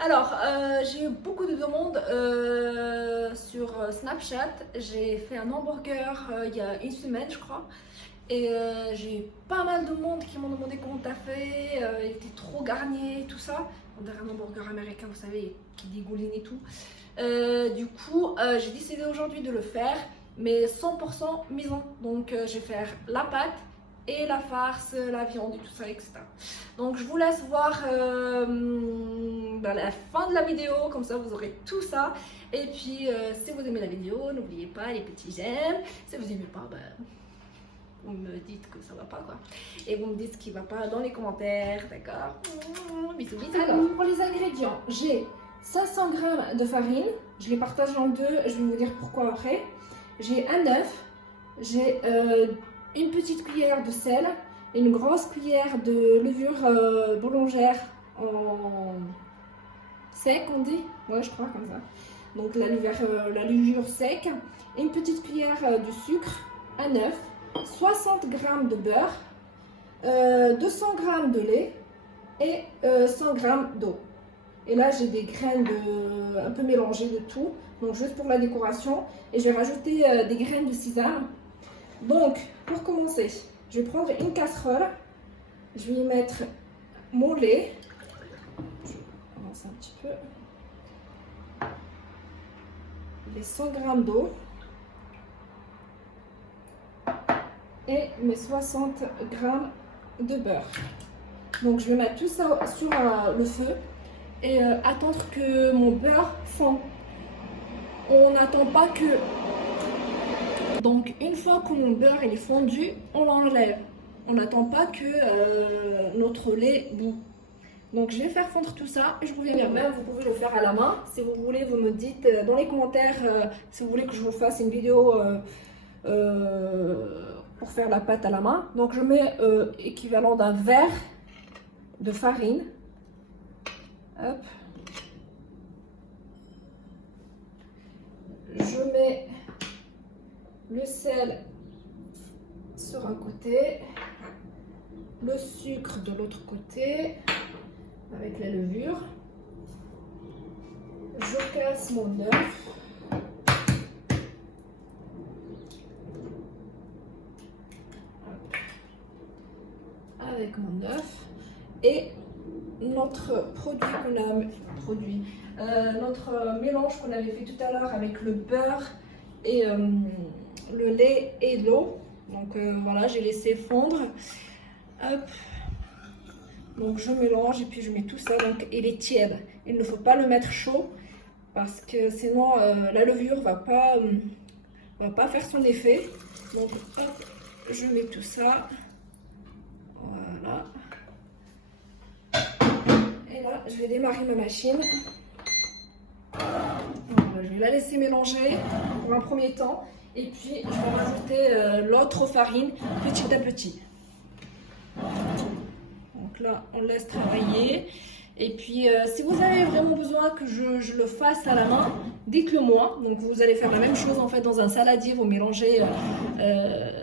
Alors, j'ai eu beaucoup de demandes sur Snapchat. J'ai fait un hamburger il y a une semaine, je crois. Et j'ai eu pas mal de monde qui m'ont demandé comment t'as fait. Il était trop garni, tout ça. On dirait un hamburger américain, vous savez, qui dégouline et tout. Du coup, j'ai décidé aujourd'hui de le faire, mais 100% maison. Donc, je vais faire la pâte et la farce, la viande et tout ça, etc. Donc je vous laisse voir la fin de la vidéo, comme ça vous aurez tout ça. Et puis si vous aimez la vidéo, n'oubliez pas les petits j'aime. Si vous n'aimez pas, vous me dites que ça va pas quoi. Et vous me dites ce qui va pas dans les commentaires, d'accord? Bisous, bisous. Alors pour les ingrédients, j'ai 500 g de farine, je les partage en deux, je vais vous dire pourquoi après. J'ai un œuf, j'ai une petite cuillère de sel, une grosse cuillère de levure boulangère en sec, on dit? Ouais, je crois comme ça. Donc la levure sec, une petite cuillère de sucre, un œuf, 60 g de beurre, 200 g de lait et 100 g d'eau. Et là j'ai des graines un peu mélangées de tout, donc juste pour la décoration. Et je vais rajouter des graines de sésame. Donc, pour commencer, je vais prendre une casserole, je vais y mettre mon lait, je avance un petit peu, les 100 g d'eau et mes 60 g de beurre. Donc, je vais mettre tout ça sur le feu et attendre que mon beurre fonde. On n'attend pas que... Donc une fois que mon beurre est fondu, on l'enlève. On n'attend pas que notre lait bout. Donc je vais faire fondre tout ça et je reviens bien. Même vous pouvez le faire à la main. Si vous voulez, vous me dites dans les commentaires si vous voulez que je vous fasse une vidéo pour faire la pâte à la main. Donc je mets équivalent d'un verre de farine. Hop. Je mets le sel sur un côté, le sucre de l'autre côté avec la levure. Je casse mon œuf. Avec mon œuf et notre notre mélange qu'on avait fait tout à l'heure avec le beurre et le lait et l'eau. Donc voilà, j'ai laissé fondre. Hop. Donc je mélange et puis je mets tout ça. Donc il est tiède. Il ne faut pas le mettre chaud parce que sinon la levure va pas faire son effet. Donc hop, je mets tout ça. Voilà. Et là, je vais démarrer ma machine. Voilà, je vais la laisser mélanger pour un premier temps. Et puis, je vais rajouter l'autre farine petit à petit. Donc là, on laisse travailler. Et puis, si vous avez vraiment besoin que je le fasse à la main, dites-le moi. Donc, vous allez faire la même chose en fait dans un saladier. Vous mélangez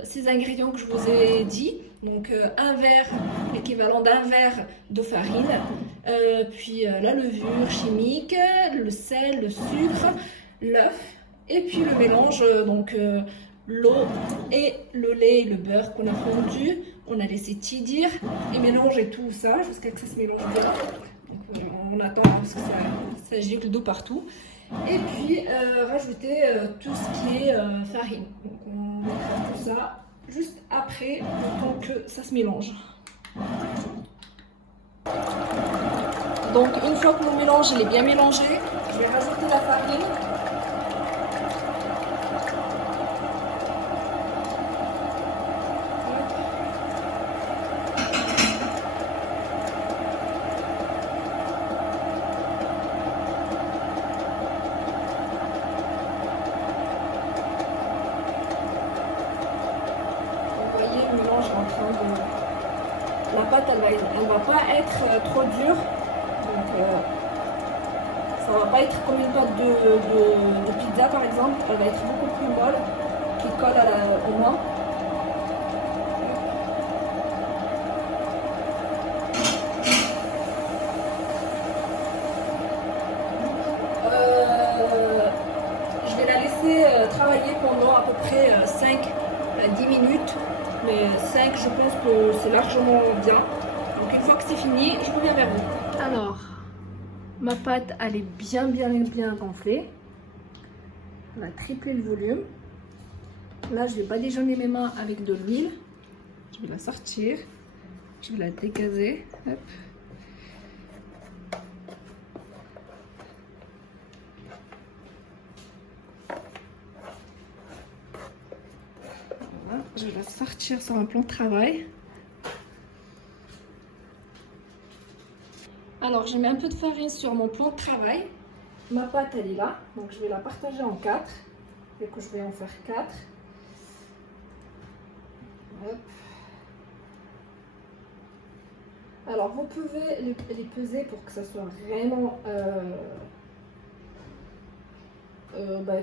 ces ingrédients que je vous ai dit. Donc, un verre, l'équivalent d'un verre de farine. Puis la levure chimique, le sel, le sucre, l'œuf. Et puis le mélange, donc l'eau et le lait et le beurre qu'on a fondu. On a laissé tiédir et mélanger tout ça jusqu'à ce que ça se mélange bien. Donc, on attend parce que ça gicle d'eau partout. Et puis rajouter tout ce qui est farine. Donc on mettra tout ça juste après, le temps que ça se mélange. Donc une fois que mon mélange il est bien mélangé, je vais rajouter la farine. La pâte elle va pas être trop dure, donc ça va pas être comme une pâte de pizza par exemple, elle va être beaucoup plus molle, qui colle aux mains. laisser travailler pendant à peu près 5 à 10 minutes. Mais 5, je pense que c'est largement bien. Donc une fois que c'est fini, je reviens vers vous. Alors, ma pâte, elle est bien gonflée. On va tripler le volume. Là, je vais badigeonner mes mains avec de l'huile. Je vais la sortir. Je vais la dégazer. Hop. Voilà. Je vais la sortir sur un plan de travail. Alors, j'ai mis un peu de farine sur mon plan de travail. Ma pâte, elle est là. Donc, je vais la partager en 4. Et que je vais en faire 4. Hop. Alors, vous pouvez les peser pour que ça soit vraiment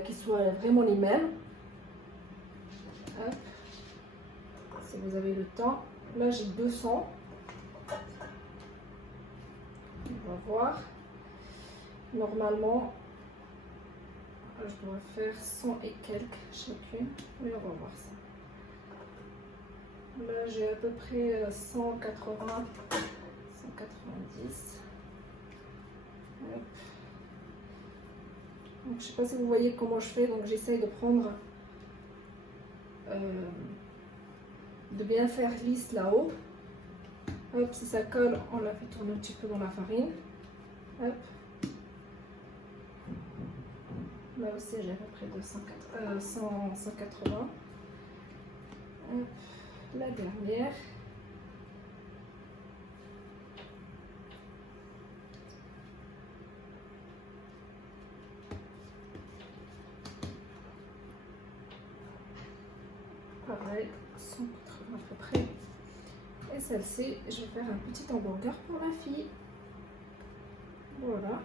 qu'ils soient vraiment les mêmes. Hop. Si vous avez le temps. Là, j'ai 200. On va voir. Normalement, je dois faire 100 et quelques chacune. Mais on va voir ça. Là, j'ai à peu près 180, 190. Hop. Donc, je ne sais pas si vous voyez comment je fais. Donc, j'essaye de prendre, de bien faire lisse là-haut. Hop, si ça colle, on la fait tourner un petit peu dans la farine. Hop. Là aussi, j'ai à peu près 180. Hop. La dernière. Pareil, 180 à peu près. Et celle-ci, je vais faire un petit hamburger pour ma fille. Voilà.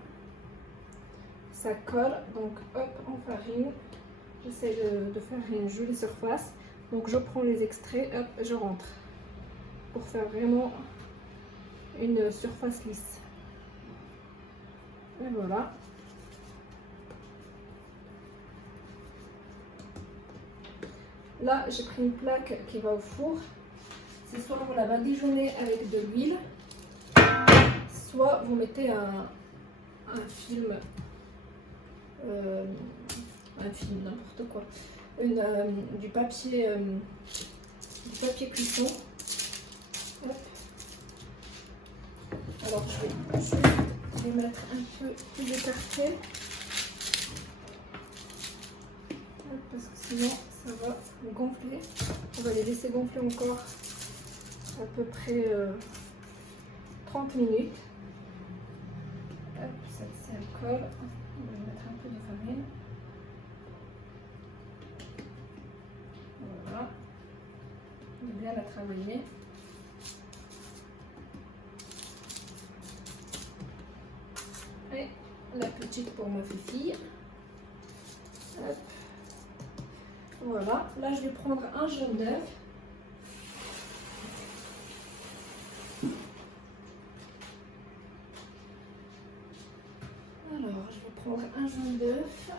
Ça colle, donc hop, en farine. J'essaie de faire une jolie surface. Donc je prends les extraits, hop, je rentre. Pour faire vraiment une surface lisse. Et voilà. Là, j'ai pris une plaque qui va au four. C'est soit vous la badigeonnez avec de l'huile, soit vous mettez un film, n'importe quoi, du papier cuisson. Hop. Alors je vais juste les mettre un peu plus écartés, parce que sinon ça va gonfler. On va les laisser gonfler encore à peu près 30 minutes. Hop, celle-ci elle colle. On va mettre un peu de farine. Voilà. On va bien la travailler. Et la petite pour ma fille. Hop. Voilà. Là, je vais prendre un jaune d'œuf. Alors, je vais prendre un jaune d'œuf.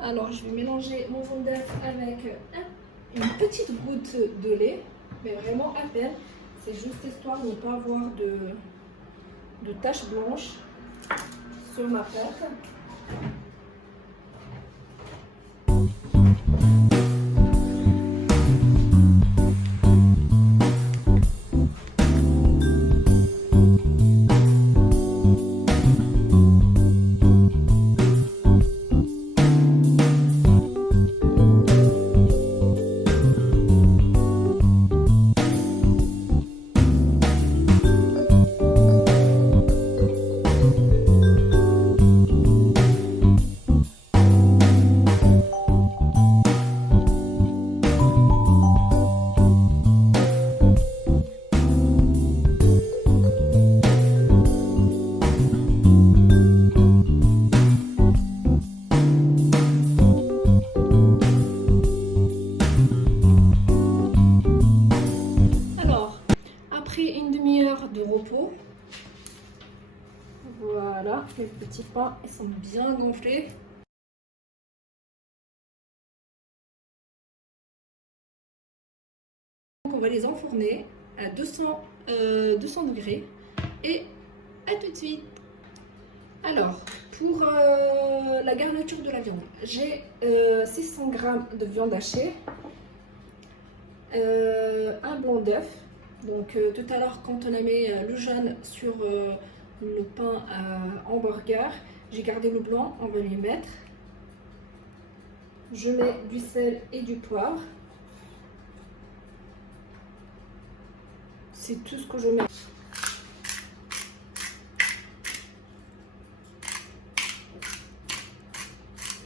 Alors, je vais mélanger mon jaune d'œuf avec une petite goutte de lait, mais vraiment à peine. C'est juste histoire de ne pas avoir de taches blanches sur ma pâte. Voilà, mes petits pains, ils sont bien gonflés. Donc on va les enfourner à 200 degrés et à tout de suite. Alors, pour la garniture de la viande, j'ai 600 g de viande hachée, un blanc d'œuf. Donc tout à l'heure, quand on a mis le jaune sur le pain à hamburger, j'ai gardé le blanc, on va lui mettre. Je mets du sel et du poivre. C'est tout ce que je mets.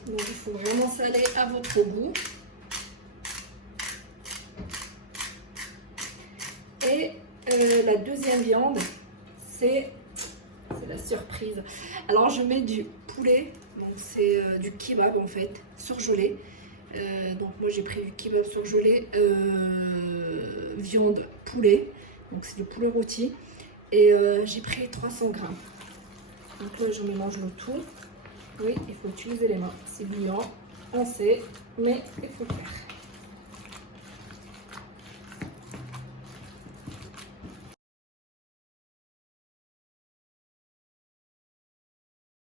Donc il faut vraiment saler à votre goût. Et la deuxième viande, c'est la surprise. Alors je mets du poulet, donc c'est du kebab en fait, surgelé. Donc moi j'ai pris du kebab surgelé, viande poulet, donc c'est du poulet rôti. Et j'ai pris 300 g. Donc là je mélange le tout. Oui, il faut utiliser les mains, c'est bouillant, on sait, mais il faut le faire.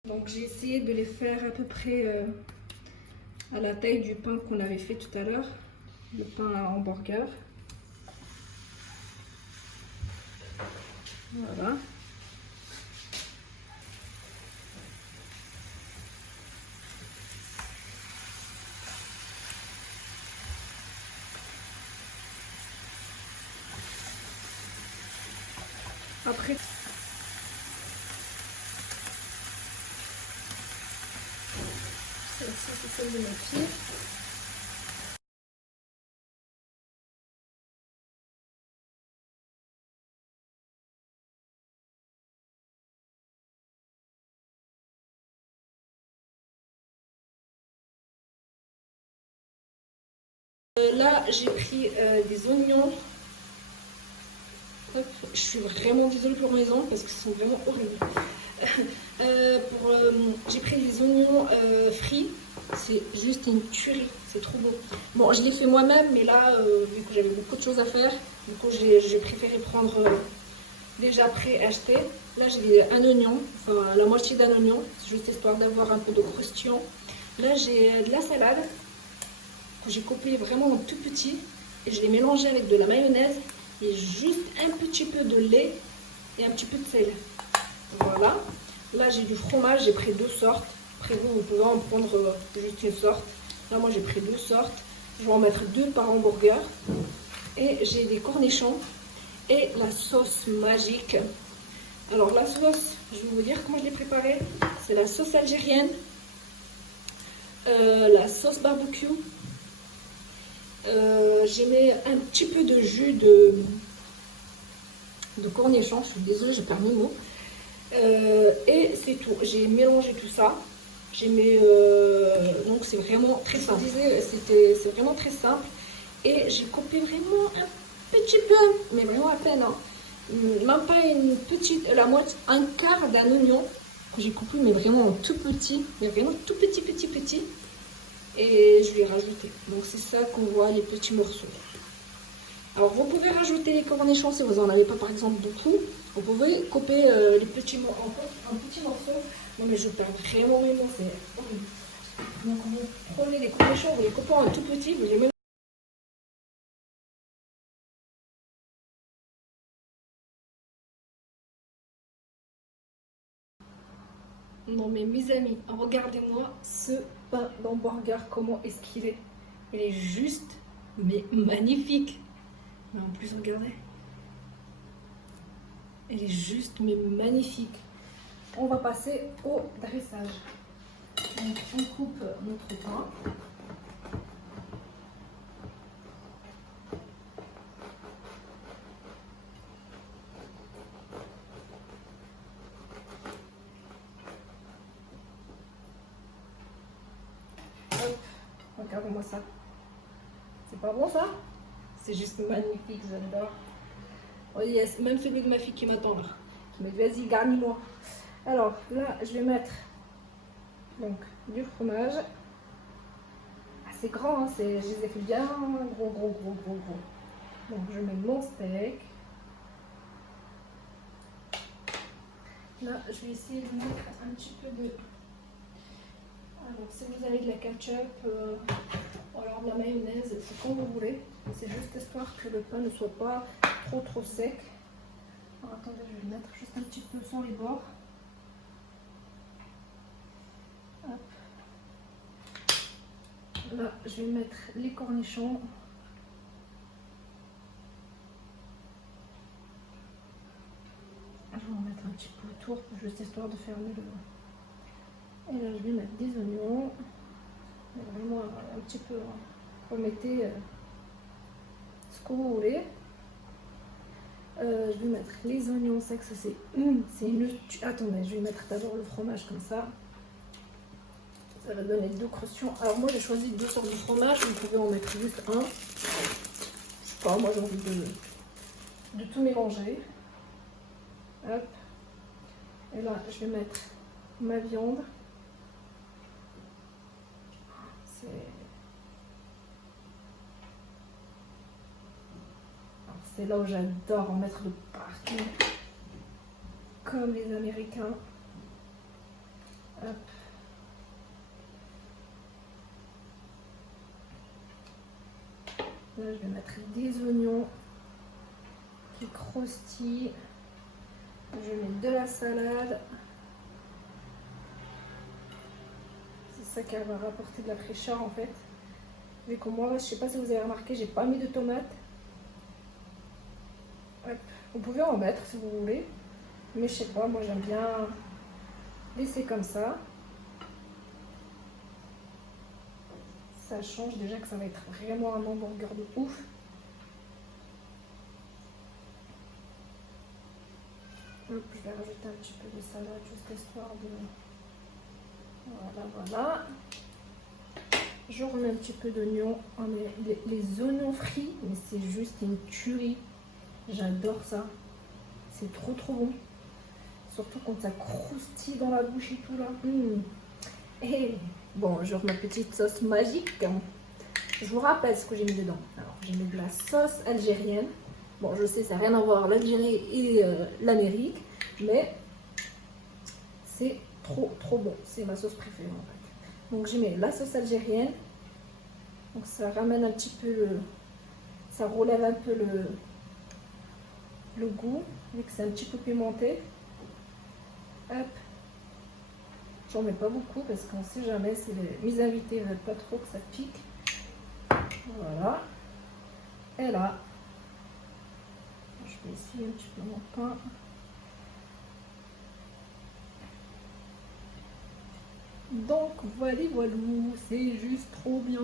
Donc j'ai essayé de les faire à peu près à la taille du pain qu'on avait fait tout à l'heure, le pain à hamburger. Voilà. Après, celle-ci c'est celle de ma fille. Là, j'ai pris des oignons. Hop, je suis vraiment désolée pour mes ongles parce que ce sont vraiment horribles. J'ai pris des oignons frits. C'est juste une tuerie, c'est trop beau. Bon, je l'ai fait moi-même, mais là, vu que j'avais beaucoup de choses à faire, du coup, j'ai préféré prendre déjà pré-acheté. Là, j'ai un oignon, enfin la moitié d'un oignon, juste histoire d'avoir un peu de croustillant. Là, j'ai de la salade que j'ai coupée vraiment en tout petit et je l'ai mélangé avec de la mayonnaise et juste un petit peu de lait et un petit peu de sel. Voilà. Là, j'ai du fromage, j'ai pris 2 sortes. Après, vous pouvez en prendre juste une sorte. Là, moi, j'ai pris 2 sortes. Je vais en mettre 2 par hamburger. Et j'ai des cornichons et la sauce magique. Alors, la sauce, je vais vous dire comment je l'ai préparée. C'est la sauce algérienne, la sauce barbecue. J'ai mis un petit peu de jus de cornichon. Je suis désolée, j'ai perdu mes mots. Et c'est tout. J'ai mélangé tout ça. J'ai mis donc c'est vraiment très simple. C'est vraiment très simple. Et j'ai coupé vraiment un petit peu, mais vraiment à peine. Hein. Même pas une petite, la moitié, un quart d'un oignon que j'ai coupé, mais vraiment en tout petit, mais vraiment tout petit, petit, petit. Et je lui ai rajouté. Donc c'est ça qu'on voit, les petits morceaux. Alors vous pouvez rajouter les cornichons si vous n'en avez pas par exemple beaucoup. Vous pouvez couper les petits en petits morceaux. Non mais je perds vraiment mes mots, c'est horrible. Donc vous prenez les cornichons, vous les coupez en tout petit, vous les mélangez. Non mais mes amis, regardez-moi ce pain d'hamburger, comment est-ce qu'il est. Il est juste, mais magnifique. Mais en plus, regardez. Il est juste, mais magnifique. On va passer au dressage. Donc, on coupe notre pain. Hop, regardez-moi ça. C'est pas bon ça? C'est juste magnifique, j'adore. Oh yes, même celui de ma fille qui m'attend là. Qui me dit vas-y, garnis-moi. Alors là, je vais mettre donc du fromage. C'est grand, hein, je les ai fait bien gros. Donc je mets mon steak. Là, je vais essayer de mettre un petit peu de... Alors, si vous avez de la ketchup ou alors de la mayonnaise, c'est comme vous voulez. C'est juste histoire que le pain ne soit pas trop sec. Alors, attendez, je vais le mettre juste un petit peu sur les bords. Hop. Là, je vais mettre les cornichons. Je vais en mettre un petit peu autour, juste histoire de fermer le... Et là, je vais mettre des oignons. Vraiment un petit peu. Vous mettez ce que vous voulez. Je vais mettre les oignons secs, ça c'est une... Attendez, je vais mettre d'abord le fromage comme ça. Ça va donner deux croustillons. Alors moi j'ai choisi deux sortes de fromage, vous pouvez en mettre juste un. Je sais pas, moi j'ai envie de tout mélanger. Hop. Et là je vais mettre ma viande. C'est là où j'adore en mettre de partout. Comme les Américains. Hop. Là, je vais mettre des oignons qui croustillent. Je mets de la salade. C'est ça qui va rapporter de la fraîcheur en fait. Vu que moi, je sais pas si vous avez remarqué, j'ai pas mis de tomates. Hop. Vous pouvez en mettre si vous voulez. Mais je sais pas, moi j'aime bien laisser comme ça. Ça change déjà que ça va être vraiment un hamburger de ouf. Hop, je vais rajouter un petit peu de salade juste histoire de... Voilà. Je remets un petit peu d'oignon. Oh, mais les oignons frits, mais c'est juste une tuerie. J'adore ça. C'est trop bon. Surtout quand ça croustille dans la bouche et tout là. Et bonjour ma petite sauce magique. Je vous rappelle ce que j'ai mis dedans. Alors j'ai mis de la sauce algérienne. Bon je sais ça n'a rien à voir l'Algérie et l'Amérique. Mais c'est trop bon. C'est ma sauce préférée en fait. Donc j'ai mis la sauce algérienne. Donc ça ramène un petit peu ça relève un peu le goût. Vu que c'est un petit peu pimenté. Hop. J'en mets pas beaucoup parce qu'on sait jamais si mes invités ne veulent pas trop que ça pique. Voilà. Et là, je vais essayer un petit peu mon pain. Donc voilà, c'est juste trop bien.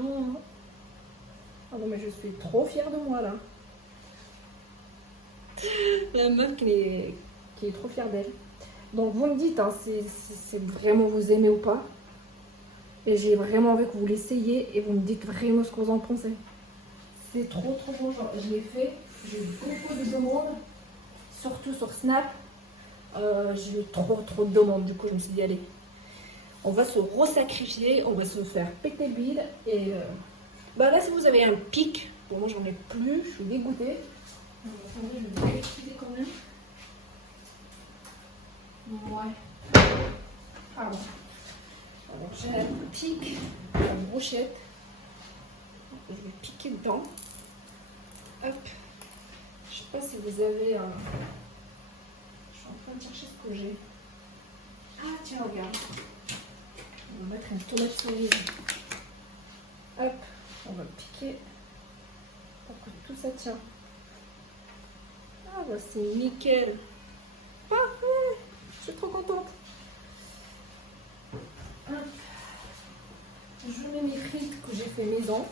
Ah non mais je suis trop fière de moi là. Il y a une meuf qui est trop fière d'elle. Donc vous me dites hein, si vraiment vous aimez ou pas. Et j'ai vraiment envie que vous l'essayiez et vous me dites vraiment ce que vous en pensez. C'est trop bon, genre, je l'ai fait. J'ai eu beaucoup de demandes, surtout sur Snap. J'ai eu trop de demandes, du coup je me suis dit allez, on va se resacrifier, on va se faire péter le bide. Et bah là si vous avez un pic, bon moi j'en ai plus, je suis dégoûtée. Attendez, je vais l'étudier quand même. Ouais. Pardon. Alors j'ai un pic, une brochette. Je vais piquer dedans. Hop. Je sais pas si vous avez un... Je suis en train de chercher ce que j'ai. Ah tiens, regarde. On va mettre une tomate cerise. Hop. On va piquer pour que tout ça tient. Ah bah c'est nickel. Parfait. Je suis trop contente. Hop. Je mets mes frites que j'ai fait maison.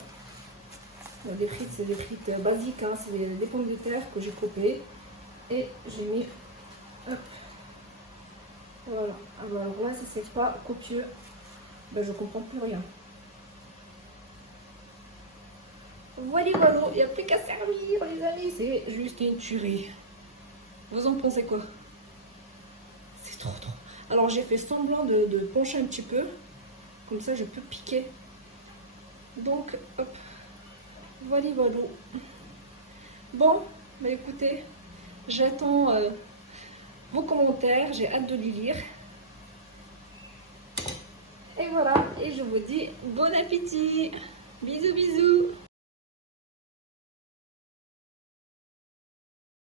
Les frites, c'est des frites basiques, hein. C'est des pommes de terre que j'ai coupées. Et j'ai mis. Hop. Voilà. Alors là, si c'est pas copieux, ben je comprends plus rien. Voilà, il n'y a plus qu'à servir, les amis. C'est juste une tuerie. Vous en pensez quoi? C'est trop. Alors j'ai fait semblant de pencher un petit peu, comme ça je peux piquer. Donc hop, voilà voilà. Bon, bah écoutez, j'attends vos commentaires, j'ai hâte de les lire. Et voilà, et je vous dis bon appétit. Bisous bisous.